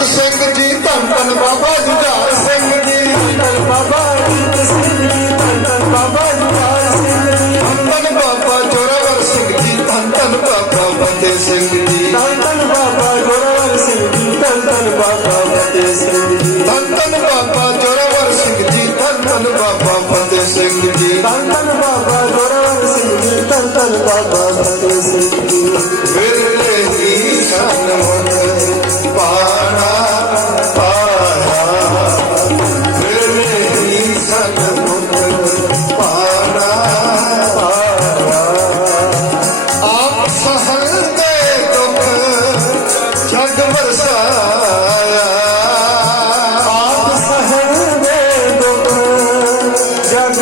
ਅਜੀਤ ਸਿੰਘ ਜੀ ਧੰਨ ਧੰਨ ਬਾਬਾ ਜੁਝਾਰ ਸਿੰਘ ਜੀ ਧੰਨ ਬਾਬਾ ਅਜੀਤ ਸਿੰਘ ਜੀ ਧੰਨ ਧੰਨ ਬਾਬਾ ਜੁਝਾਰ ਸਿੰਘ ਜੀ ਧੰਨ ਧੰਨ ਬਾਬਾ ਜੋਰਾਵਰ ਸਿੰਘ ਜੀ ਧੰਨ ਧੰਨ ਬਾਬਾ ਫਤਿਹ ਸਿੰਘ ਜੀ ਧੰਨ ਧੰਨ ਬਾਬਾ ਜੋਰਾਵਰ ਸਿੰਘ ਜੀ ਧੰਨ ਧੰਨ ਬਾਬਾ ਫਤਿਹ ਸਿੰਘ ਜੀ ਧੰਨ ਧੰਨ ਬਾਬਾ ਜੋਰਾਵਰ ਸਿੰਘ ਜੀ ਧੰਨ ਧੰਨ ਬਾਬਾ ਫਤਿਹ ਸਿੰਘ ਜੀ ਧੰਨ ਧੰਨ ਬਾਬਾ ਜੋਰਾਵਰ ਸਿੰਘ ਜੀ ਧੰਨ ਧੰਨ ਬਾਬਾ ਫਤਿਹ ਸਿੰਘ ਜੀ ਵਿਰਲੇ ਹੀ ਸਨਮਤ